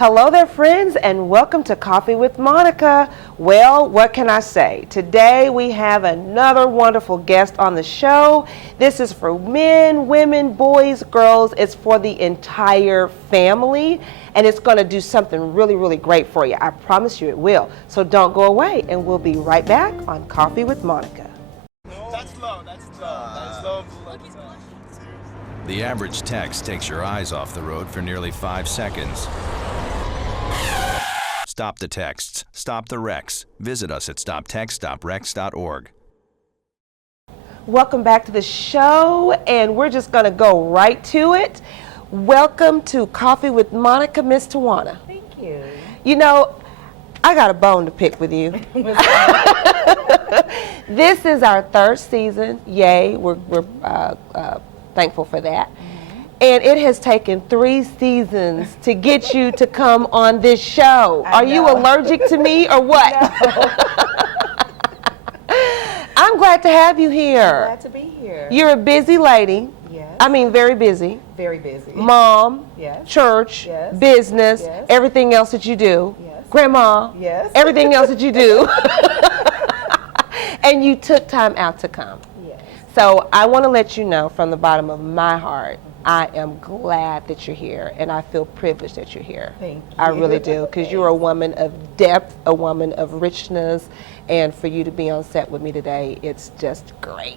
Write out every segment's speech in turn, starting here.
Hello there, friends, and welcome to Coffee with Monica. Well, what can I say? Today we have another wonderful guest on the show. This is for men, women, boys, girls. It's for the entire family, and it's going to do something really, really great for you. I promise you it will. So don't go away, and we'll be right back on Coffee with Monica. That's low. That's low. The average text takes your eyes off the road for nearly 5 seconds. Stop the texts. Stop the wrecks. Visit us at stoptextstoprex.org. Welcome back to the show, and we're just going to go right to it. Welcome to Coffee with Monica, Miss Twona. Thank you. You know, I got a bone to pick with you. This is our third season. Yay, we're thankful for that. And it has taken 3 seasons to get you to come on this show. Are you allergic to me or what? No. I'm glad to have you here. Glad to be here. You're a busy lady. Yes. I mean, very busy. Very busy. Mom, Yes. church, Yes. business, Yes. everything else that you do. Yes. Grandma, Yes. everything else that you do. And you took time out to come. Yes. So I want to let you know from the bottom of my heart, I am glad that you're here, and I feel privileged that you're here. Thank you. I really do, because you're a woman of depth, a woman of richness, and for you to be on set with me today, it's just great.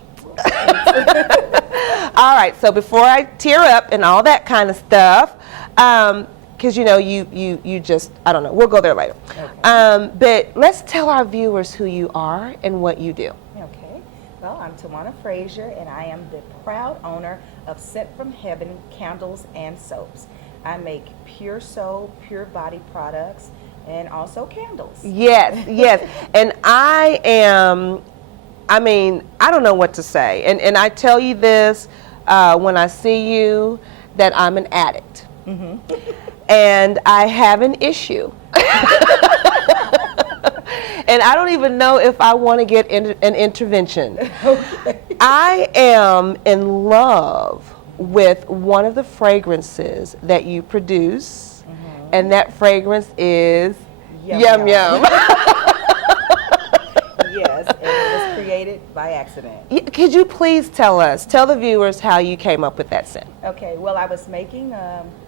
All right, so before I tear up and all that kind of stuff, because you know, you just, I don't know, we'll go there later. Okay. But let's tell our viewers who you are and what you do. Okay. Well, I'm Twona Frazier, and I am the proud owner of Sent from Heaven Candles and Soaps. I make pure soul, pure body products, and also candles. Yes, yes. And I don't know what to say. And I tell you this when I see you, that I'm an addict. Mm-hmm. And I have an issue. And I don't even know if I want to get an intervention. Okay. I am in love with one of the fragrances that you produce, and that fragrance is Yum Yum. Yes, and it was created by accident. Could you please tell the viewers how you came up with that scent? Okay, well, I was making,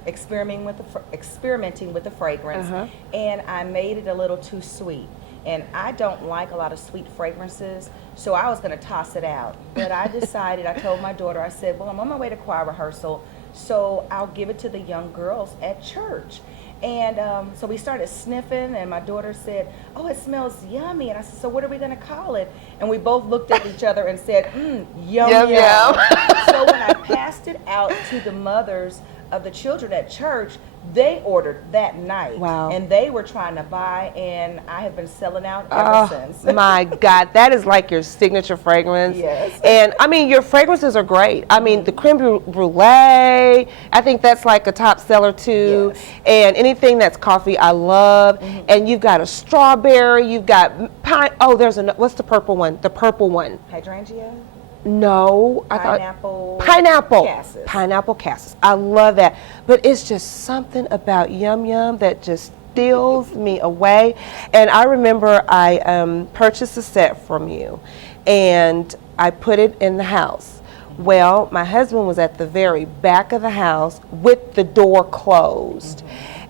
experimenting with the fragrance, and I made it a little too sweet. And I don't like a lot of sweet fragrances, so I was going to toss it out. But I decided, I told my daughter, I said, well, I'm on my way to choir rehearsal, so I'll give it to the young girls at church. And so we started sniffing, and my daughter said, oh, it smells yummy. And I said, so what are we going to call it? And we both looked at each other and said, yum, yum. So when I passed it out to the mothers of the children at church, they ordered that night. Wow. And they were trying to buy, and I have been selling out ever since. My God, that is like your signature fragrance. Yes. And I mean, your fragrances are great. I mean, the creme brulee, I think that's like a top seller too. Yes. And anything that's coffee, I love. And you've got a strawberry, you've got pine. Oh, what's the purple one? The purple one. Hydrangea? No, I Pineapple. thought pineapple. Cassis. Pineapple cassis. I love that. But it's just something about Yum Yum that just steals me away. And I remember I purchased a set from you, and I put it in the house. Well, my husband was at the very back of the house with the door closed,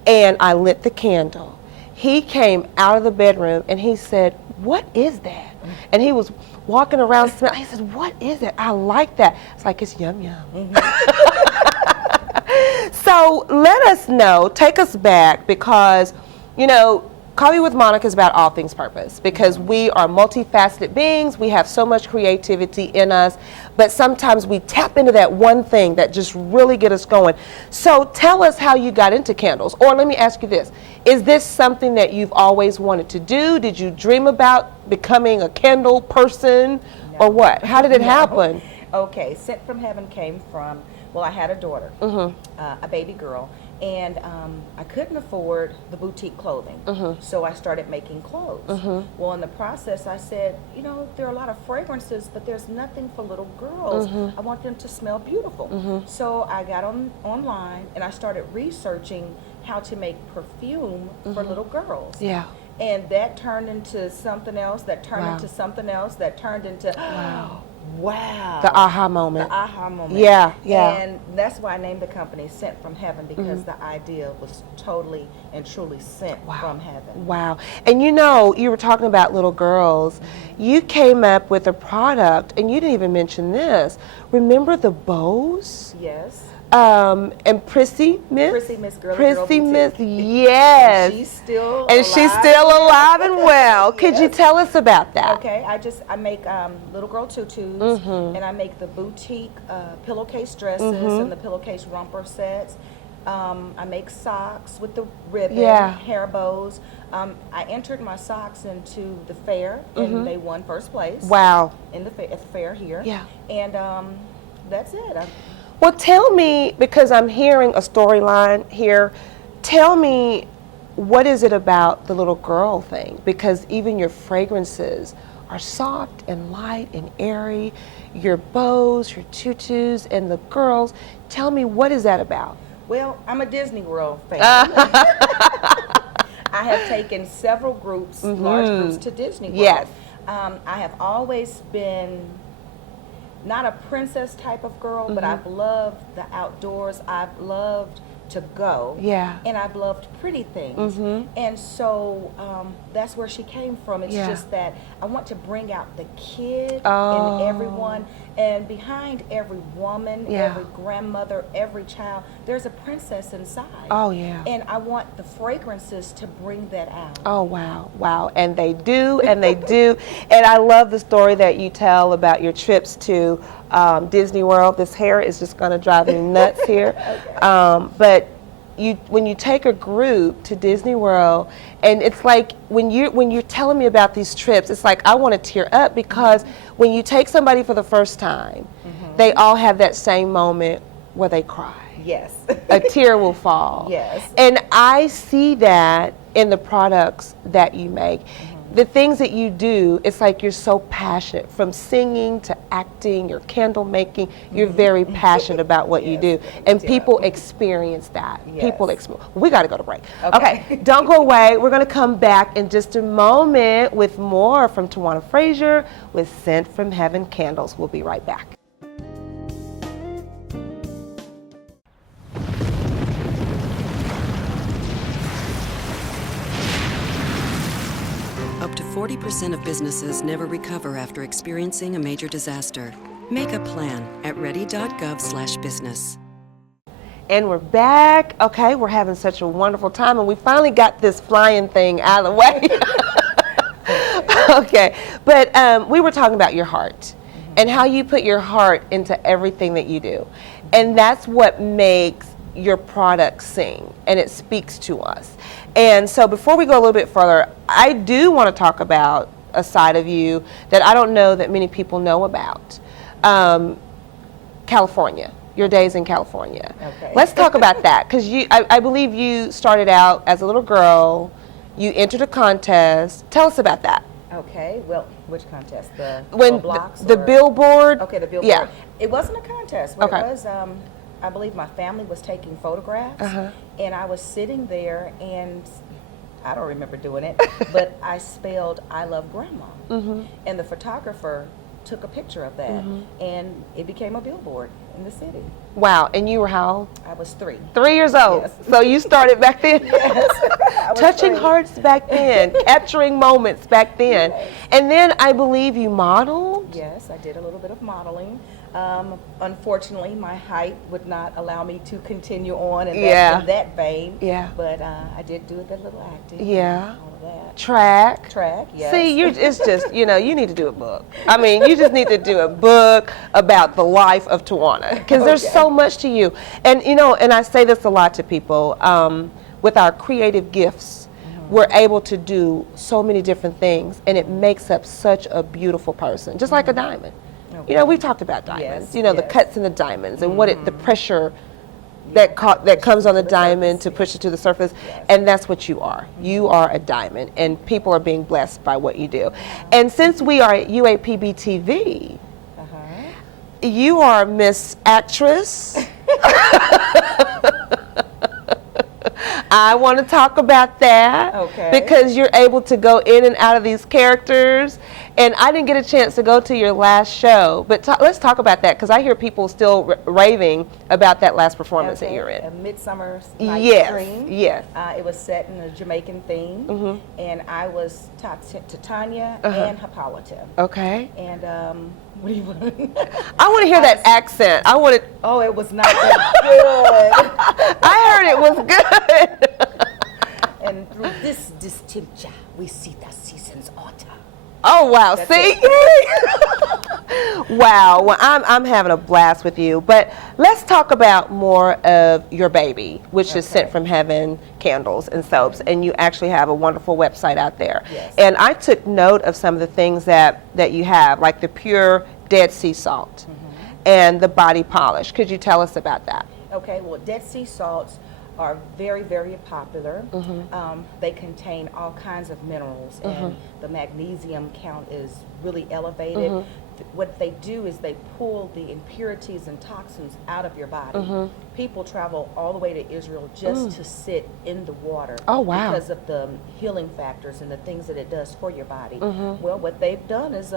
and I lit the candle. He came out of the bedroom and he said, "What is that?" And he was walking around smelling. He said, "What is it? I like that." It's like, it's Yum Yum. So let us know, take us back, because, you know, Coffee with Monica is about all things purpose, because we are multifaceted beings. We have so much creativity in us, but sometimes we tap into that one thing that just really get us going. So tell us how you got into candles. Or let me ask you this. Is this something that you've always wanted to do? Did you dream about becoming a candle person? No. Or what? How did it happen? Okay, Sent from Heaven came from, well, I had a daughter, a baby girl, and I couldn't afford the boutique clothing, so I started making clothes. Well, in the process, I said, you know, there are a lot of fragrances, but there's nothing for little girls. I want them to smell beautiful. So I got online, and I started researching how to make perfume for little girls. Yeah. And that turned into something else, that turned Wow. into something else, that turned into, wow. The aha moment. The aha moment. Yeah, yeah. And that's why I named the company Sent from Heaven, because the idea was totally and truly sent from heaven. Wow. And you know, you were talking about little girls. You came up with a product, and you didn't even mention this. Remember the bows? Yes. And Prissy Miss? Prissy Miss Girly Prissy Girl Miss, Boutique. yes. And she's still And alive. she's still alive and well. Could you Yes. tell us about that? Okay, I make little girl tutus, and I make the boutique pillowcase dresses and the pillowcase romper sets. I make socks with the ribbon, hair bows. I entered my socks into the fair, and they won first place. Wow. In the at the fair here. Yeah. And that's it. Well, tell me, because I'm hearing a storyline here, tell me, what is it about the little girl thing? Because even your fragrances are soft and light and airy, your bows, your tutus, and the girls. Tell me, what is that about? Well, I'm a Disney World fan. I have taken several groups, large groups, to Disney World. Yes. I have always been not a princess type of girl, but I've loved the outdoors. I've loved to go. Yeah. And I've loved pretty things. And so that's where she came from. It's just that I want to bring out the kid in everyone. And behind every woman, every grandmother, every child, there's a princess inside. Oh, yeah. And I want the fragrances to bring that out. Oh, wow, wow. And they do, and they do. And I love the story that you tell about your trips to Disney World. This hair is just going to drive me nuts here. But when you take a group to Disney World, and it's like when you're telling me about these trips, it's like I want to tear up, because when you take somebody for the first time, they all have that same moment where they cry. Yes. A tear will fall. Yes. And I see that in the products that you make. The things that you do, it's like you're so passionate, from singing to acting, your candle making, you're very passionate about what you do. And people experience that. People we got to go to break. Okay, don't go away. We're going to come back in just a moment with more from Twona Frazier with Sent from Heaven Candles. We'll be right back. Up to 40% of businesses never recover after experiencing a major disaster. Make a plan at ready.gov/business. And we're back. Okay, we're having such a wonderful time, and we finally got this flying thing out of the way. Okay, but we were talking about your heart and how you put your heart into everything that you do. And that's what makes your product sing, and it speaks to us. And so before we go a little bit further, I do want to talk about a side of you that I don't know that many people know about. California, your days in California. Okay. Let's talk about that, because I believe you started out as a little girl, you entered a contest. Tell us about that. Okay, well, which contest? The When blocks? the or- billboard. Okay, the billboard. Yeah. It wasn't a contest. What Okay. it was, I believe my family was taking photographs, and I was sitting there, and I don't remember doing it, but I spelled "I love Grandma," and the photographer took a picture of that, and it became a billboard in the city. Wow, and you were how old? I was 3. 3 years old. Yes. So you started back then. I was Touching 3. hearts back then, capturing moments back then. And then I believe you modeled? Yes, I did a little bit of modeling. Unfortunately, my height would not allow me to continue on in that vein. Yeah. But I did do a little acting. Yeah. All of that. Track. Track, yes. See, it's just, you need to do a book. I mean, you just need to do a book about the life of Twona, because there's so much to you. And, and I say this a lot to people, with our creative gifts, we're able to do so many different things, and it makes up such a beautiful person, just like a diamond. Okay. We've talked about diamonds, Yes, the cuts in the diamonds and the pressure that comes on the diamond to push it to the surface, and that's what you are. You are a diamond, and people are being blessed by what you do. And since we are at UAPB TV, you are Miss Actress. I want to talk about that. Okay. Because you're able to go in and out of these characters. And I didn't get a chance to go to your last show. But let's talk about that, because I hear people still raving about that last performance that you're in. A Midsummer's Night's Yes, Dream. yes. It was set in a Jamaican theme. And I was Titania and Hippolyta. Okay. And what do you want? I want to hear that accent. I want to. Oh, it was not that good. I heard it was good. And through this distinction, we see the season's autumn. Oh wow! That's See, wow. Well, I'm having a blast with you. But let's talk about more of your baby, which is Sent from Heaven candles and soaps, and you actually have a wonderful website out there. Yes. And I took note of some of the things that you have, like the pure Dead Sea salt and the body polish. Could you tell us about that? Okay. Well, Dead Sea salts are very, very popular. They contain all kinds of minerals, and the magnesium count is really elevated. What they do is they pull the impurities and toxins out of your body. People travel all the way to Israel just to sit in the water. Oh, wow. Because of the healing factors and the things that it does for your body. Well, what they've done is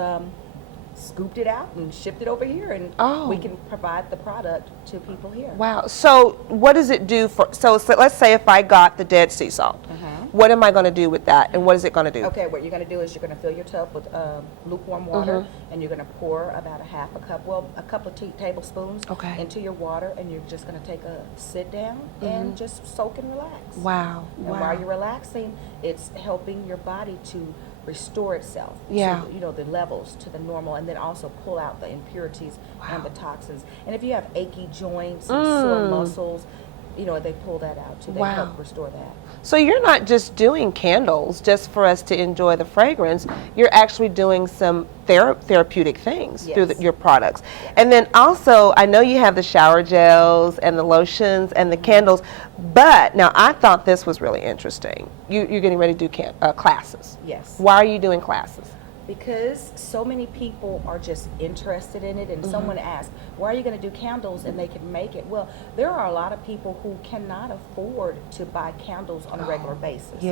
scooped it out and shipped it over here, and we can provide the product to people here. Wow. So what does it do for, so let's say if I got the Dead Sea salt, what am I going to do with that, and what is it going to do? Okay, what you're going to do is you're going to fill your tub with lukewarm water, and you're going to pour about a couple of tablespoons into your water, and you're just going to take a sit down and just soak and relax. Wow. And while you're relaxing, it's helping your body to restore itself to the levels to the normal, and then also pull out the impurities and the toxins. And if you have achy joints and sore muscles, they pull that out too. They help restore that. So you're not just doing candles just for us to enjoy the fragrance. You're actually doing some therapeutic things through your products. And then also, I know you have the shower gels and the lotions and the candles, but now I thought this was really interesting. You're getting ready to do classes. Yes. Why are you doing classes? Because so many people are just interested in it, and someone asked, why are you going to do candles, and they can make it? Well, there are a lot of people who cannot afford to buy candles on a regular basis.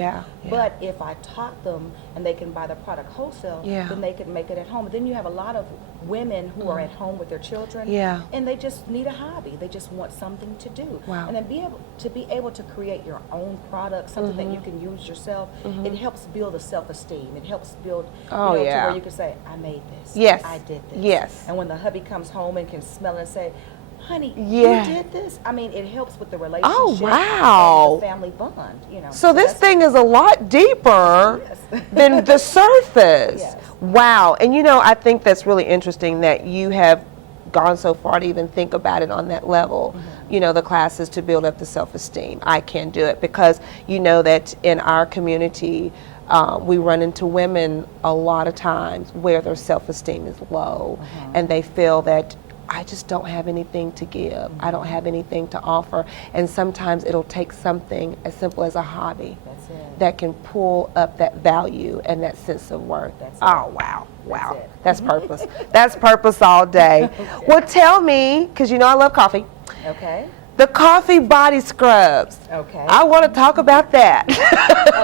But if I taught them and they can buy the product wholesale, then they can make it at home. And then you have a lot of women who are at home with their children, and they just need a hobby. They just want something to do. And then be able to create your own product, something that you can use yourself. It helps build a self-esteem. It helps build to where you can say, I made this. Yes. I did this. Yes. And when the hubby comes home and can smell it and say, honey, Yeah. you did this. I mean, it helps with the relationship. Oh, wow. And the family bond, you know. So this thing is a lot deeper Yes. than the surface. Yes. Wow. And you know, I think that's really interesting that you have gone so far to even think about it on that level. You know, the classes to build up the self-esteem. I can do it because you know that in our community, we run into women a lot of times where their self-esteem is low and they feel that I just don't have anything to give. I don't have anything to offer. And sometimes it'll take something as simple as a hobby That's it. that can pull up that value and that sense of worth. That's Oh, wow. Wow. it. That's purpose. That's purpose all day. Well, tell me, because you know I love coffee, Okay. the coffee body scrubs. Okay. I want to talk about that.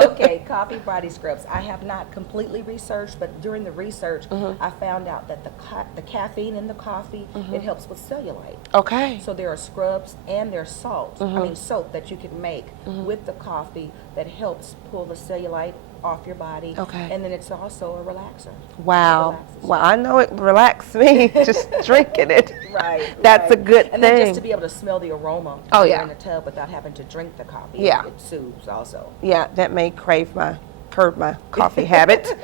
Okay, coffee body scrubs. I have not completely researched, but during the research, I found out that the caffeine in the coffee, it helps with cellulite. Okay. So there are scrubs and there's salt, I mean soap that you can make with the coffee that helps pull the cellulite off your body. Okay. And then it's also a relaxer. Wow. It relaxes you. Well, I know it relaxes me just drinking it. Right. That's a good And then just thing. to be able to smell the aroma Oh, when yeah. you're in the tub without having to drink the coffee. Yeah. It soothes also. Yeah, that may curb my coffee habit.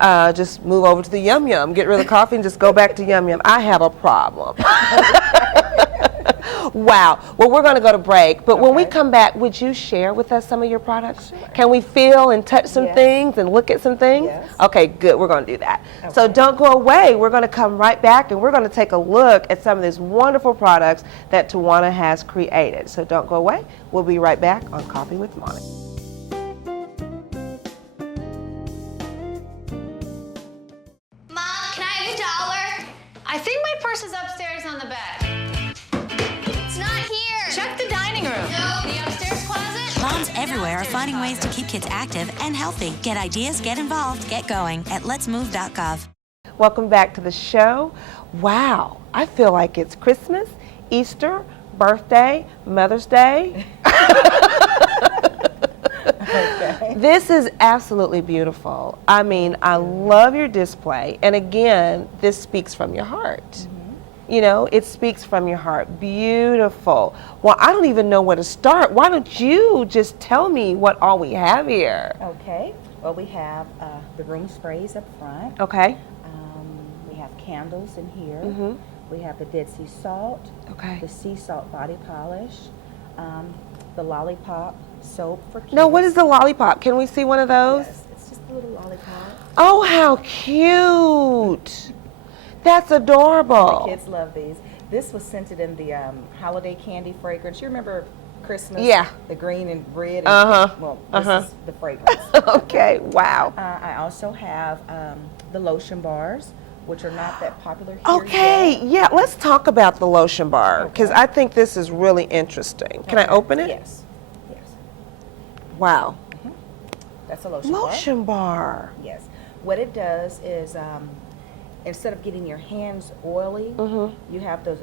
Just move over to the Yum Yum, get rid of the coffee and just go back to Yum Yum. I have a problem. Wow. Well, we're going to go to break, but when we Okay. come back, would you share with us some of your products? Can we feel and touch some Yes. things and look at some things? Yes. Okay, good. We're going to do that. So Okay. don't go away. We're going to come right back and we're going to take a look at some of these wonderful products that Twona has created. So don't go away. We'll be right back on Coffee with Monica. Mom, can I have $1? I think my purse is upstairs on the bed. It's not here. Check the dining room. No, the upstairs closet. Moms everywhere everywhere are finding ways to keep kids active and healthy. Get ideas, get involved, get going at letsmove.gov. Welcome back to the show. Wow, I feel like it's Christmas, Easter, birthday, Mother's Day. Okay. This is absolutely beautiful. I mean, I love your display. And again, this speaks from your heart. You know, it speaks from your heart. Beautiful. Well, I don't even know where to start. Why don't you just tell me what all we have here? Okay. Well, we have the room sprays up front. Okay. We have candles in here. Mm-hmm. We have the Dead Sea Salt. Okay. The Sea Salt Body Polish. The Lollipop Soap for kids. No, what is the lollipop? Can we see one of those? Yes, it's just a little lollipop. Oh, how cute. That's adorable. The kids love these. This was scented in the holiday candy fragrance. You remember Christmas? Yeah. The green and red. Well, this is the fragrance. Okay, wow. I also have the lotion bars, which are not that popular here Okay, yet. yeah, let's talk about the lotion bar because Okay. I think this is really interesting. Can I open it? Yes. Yes. Wow. That's a lotion bar. Lotion bar. Yes. What it does is instead of getting your hands oily, you have the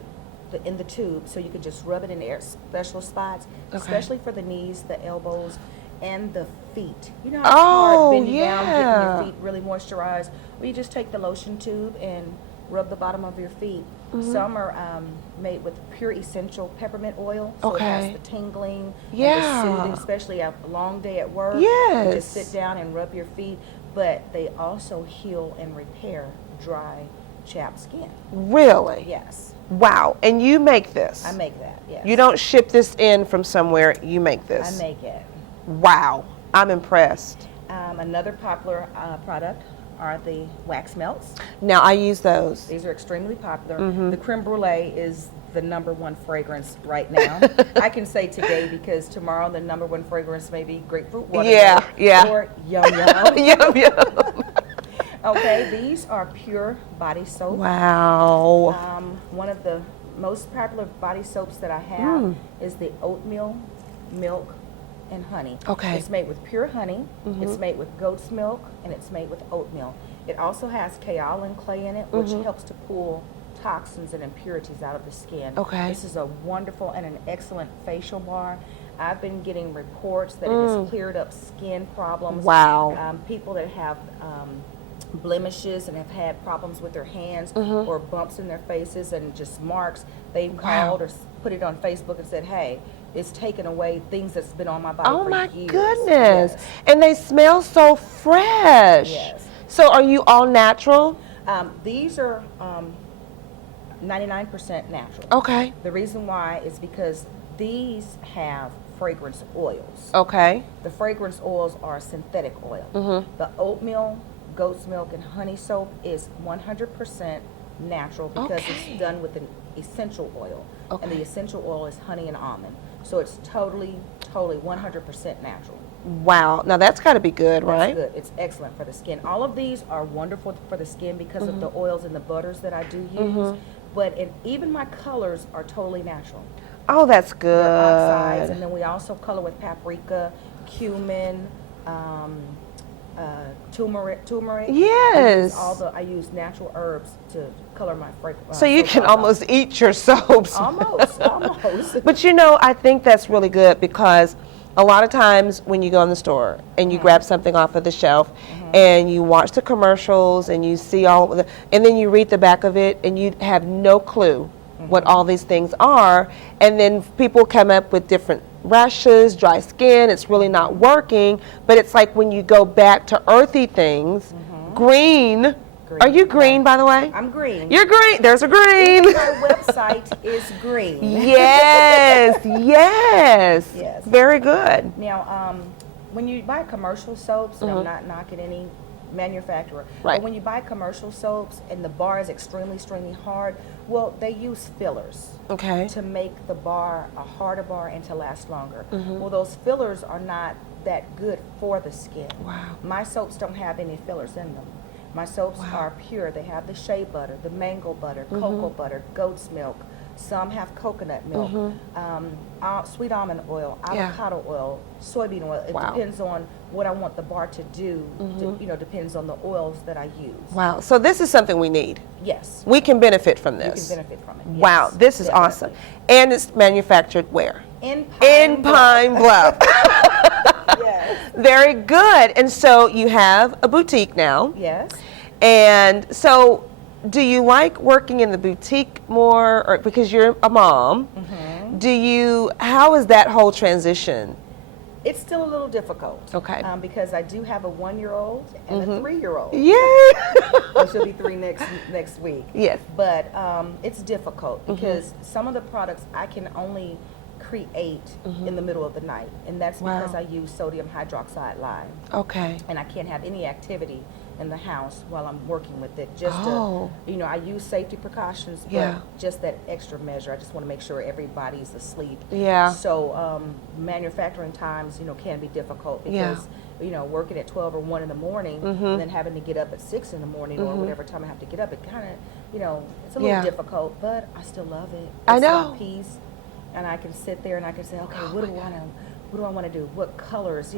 in the tube, so you can just rub it in the special spots, especially for the knees, the elbows, and the feet. You know how it's hard bending down, getting your feet really moisturized? Well, you just take the lotion tube and rub the bottom of your feet. Some are made with pure essential peppermint oil, so it has the tingling and the soothing, especially after a long day at work. Yes. You just sit down and rub your feet, but they also heal and repair dry, chapped skin. Really? Yes. Wow. And you make this? I make that, yes. You don't ship this in from somewhere, you make this? I make it. Wow. I'm impressed. Another popular product are the wax melts. Now, I use those. These are extremely popular. The creme brulee is the #1 fragrance right now. I can say today because tomorrow the #1 fragrance may be grapefruit watermelon or yum yum. Yum yum. Okay, these are pure body soap. Wow. One of the most popular body soaps that I have is the oatmeal, milk, and honey. Okay. It's made with pure honey, it's made with goat's milk, and it's made with oatmeal. It also has kaolin clay in it, which helps to pull toxins and impurities out of the skin. Okay. This is a wonderful and an excellent facial bar. I've been getting reports that it has cleared up skin problems. Wow. People that have blemishes and have had problems with their hands or bumps in their faces and just marks, they've called or put it on Facebook and said, hey, it's taken away things that's been on my body for years. Oh my goodness. Yes. And they smell so fresh. Yes. So are you all natural? These are 99% natural. Okay. The reason why is because these have fragrance oils. Okay. The fragrance oils are synthetic oil. The oatmeal, goat's milk, and honey soap is 100% natural because it's done with an essential oil. And the essential oil is honey and almond. So it's totally 100% natural. Wow. Now that's got to be good, right? That's good. It's excellent for the skin. All of these are wonderful for the skin because of the oils and the butters that I do use. But even my colors are totally natural. Oh, that's good. They're oxides, and then we also color with paprika, cumin, turmeric. Yes. I use natural herbs to color my fragrance. So you can almost eat your soaps. Almost. But you know, I think that's really good because a lot of times when you go in the store and you grab something off of the shelf and you watch the commercials and you see all of and then you read the back of it and you have no clue what all these things are, and then people come up with different rashes, dry skin, it's really not working. But it's like when you go back to earthy things, green. Are you green, by the way? I'm green. You're green. There's a green. My website is green. Yes, yes. Yes. Very good. Now, when you buy commercial soaps, and I'm not knocking any manufacturer, but when you buy commercial soaps and the bar is extremely hard, well, they use fillers to make the bar a harder bar and to last longer. Well, those fillers are not that good for the skin. Wow. My soaps don't have any fillers in them. My soaps are pure. They have the shea butter, the mango butter, cocoa butter, goat's milk, Some have coconut milk, sweet almond oil, avocado oil, soybean oil. It depends on what I want the bar to do. Depends on the oils that I use. Wow. So this is something we need. Yes. We can benefit from this. You can benefit from it. Yes, wow. This is definitely. awesome. And it's manufactured where? In Pine Bluff. Yes. Very good. And so you have a boutique now. Yes. And so do you like working in the boutique more, or because you're a mom? How is that whole transition? It's still a little difficult. Okay. Because I do have a 1-year-old and a 3-year-old. Yay! She'll be 3 next week. Yes. But it's difficult because some of the products I can only create in the middle of the night, and that's because I use sodium hydroxide lime. Okay. And I can't have any activity in the house while I'm working with it. Just to, I use safety precautions, but just that extra measure. I just want to make sure everybody's asleep. Yeah. So manufacturing times, can be difficult because, working at 12 or 1 in the morning and then having to get up at 6 in the morning or whatever time I have to get up, it kind of, it's a little difficult, but I still love it. I know. My peace, and I can sit there and I can say, okay, what do I want to do? What colors,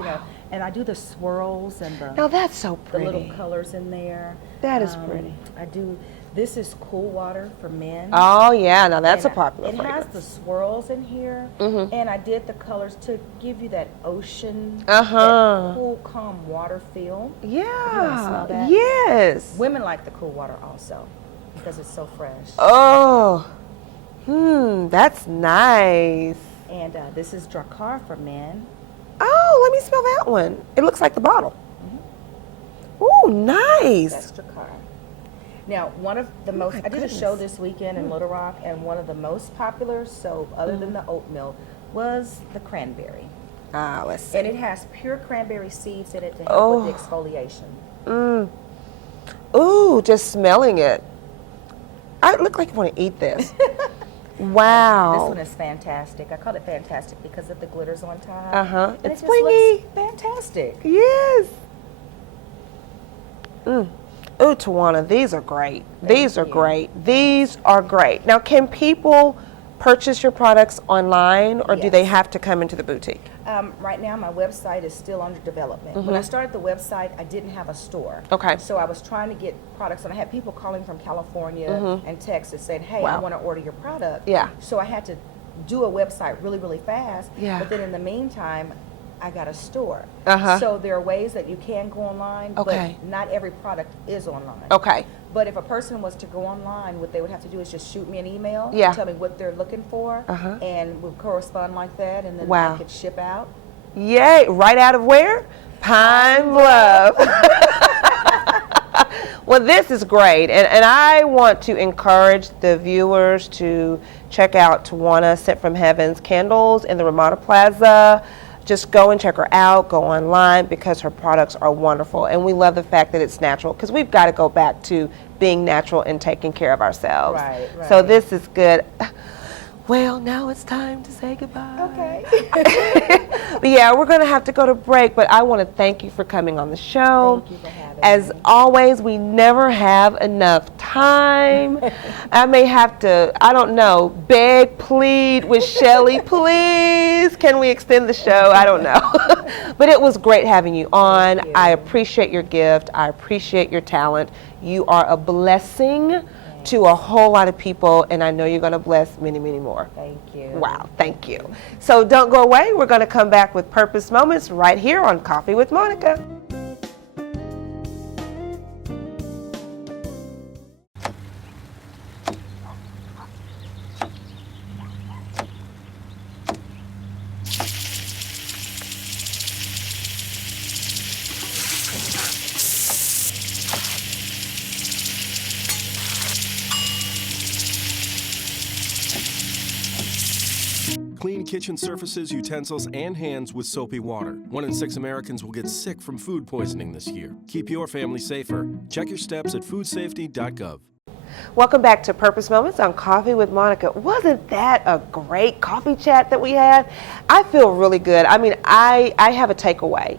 And I do the swirls and Now that's so the pretty. little colors in there. That is pretty. I do. This is cool water for men. Oh yeah, now that's And a popular It flavor. has the swirls in here, and I did the colors to give you that ocean, Uh-huh. that cool, calm water feel. Yeah. smell that? Yes. Women like the cool water also because it's so fresh. Oh. That's nice. And this is Drakkar for men. Oh, let me smell that one. It looks like the bottle. Oh, nice. That's Drakkar. Now, one of the most, I did a show this weekend in Little Rock, and one of the most popular soap, other than the oat milk, was the cranberry. Ah, let's see. And it has pure cranberry seeds in it to help with the exfoliation. Ooh, just smelling it. I look like I want to eat this. Wow. This one is fantastic. I call it fantastic because of the glitters on top. Uh-huh. And It's it just blingy. looks fantastic. Yes. Ooh, Twona, these are great. These are great. These are great. Now, can people purchase your products online, or do they have to come into the boutique? Right now, my website is still under development. When I started the website, I didn't have a store. Okay. So I was trying to get products, and I had people calling from California and Texas saying, hey, I want to order your product. Yeah. So I had to do a website really, really fast. Yeah. But then in the meantime, I got a store. Uh-huh. So there are ways that you can go online, Okay. but not every product is online. Okay. But if a person was to go online, what they would have to do is just shoot me an email, Yeah. tell me what they're looking for, Uh-huh. and we'll correspond like that, and then Wow. I could ship out. Yay. Right out of where? Pine Bluff. Well, this is great, and I want to encourage the viewers to check out Twona Sent from Heaven's candles in the Ramada Plaza. Just go and check her out, go online, because her products are wonderful, and we love the fact that it's natural, because we've got to go back to being natural and taking care of ourselves. Right, right. So this is good. Well, now it's time to say goodbye. Okay. But yeah, we're going to have to go to break, but I want to thank you for coming on the show. Thank you for having As me. always, we never have enough time. I may have to, I don't know, beg, plead with Shelly, please, can we extend the show? I don't know. But it was great having you on. Thank you. I appreciate your gift. I appreciate your talent. You are a blessing to a whole lot of people, and I know you're going to bless many, many more. Thank you. Wow, thank you. So don't go away. We're going to come back with Purpose Moments right here on Coffee with Monica. Clean kitchen surfaces, utensils, and hands with soapy water. 1 in 6 Americans will get sick from food poisoning this year. Keep your family safer. Check your steps at foodsafety.gov. Welcome back to Purpose Moments on Coffee with Monica. Wasn't that a great coffee chat that we had? I feel really good. I mean, I have a takeaway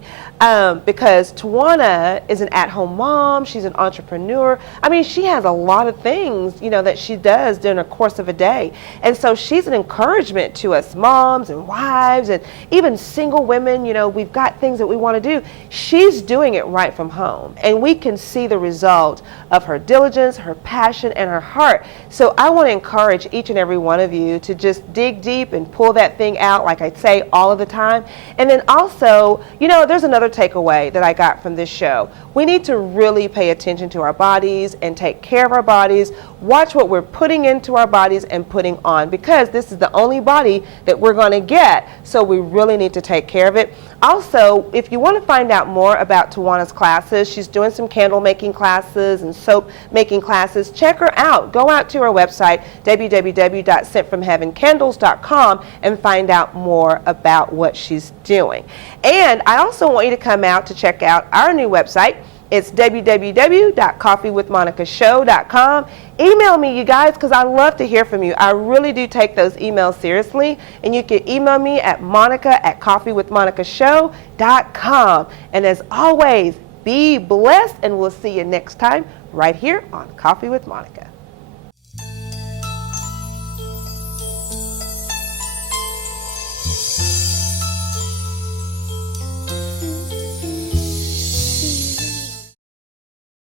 because Twona is an at-home mom. She's an entrepreneur. I mean, she has a lot of things, you know, that she does during the course of a day. And so she's an encouragement to us moms and wives and even single women. You know, we've got things that we want to do. She's doing it right from home. And we can see the result of her diligence, her passion, and her heart. So I want to encourage each and every one of you to just dig deep and pull that thing out, like I say all of the time. And then also, you know, there's another takeaway that I got from this show. We need to really pay attention to our bodies and take care of our bodies. Watch what we're putting into our bodies and putting on, because this is the only body that we're going to get. So we really need to take care of it. Also, if you want to find out more about Twona's classes, she's doing some candle making classes and soap making classes. Check her out. Go out to her website, www.sentfromheavencandles.com, and find out more about what she's doing. And I also want you to come out to check out our new website. It's www.coffeewithmonicashow.com. Email me, you guys, because I love to hear from you. I really do take those emails seriously. And you can email me at monica@coffeewithmonicashow.com. And as always, be blessed, and we'll see you next time right here on Coffee with Monica.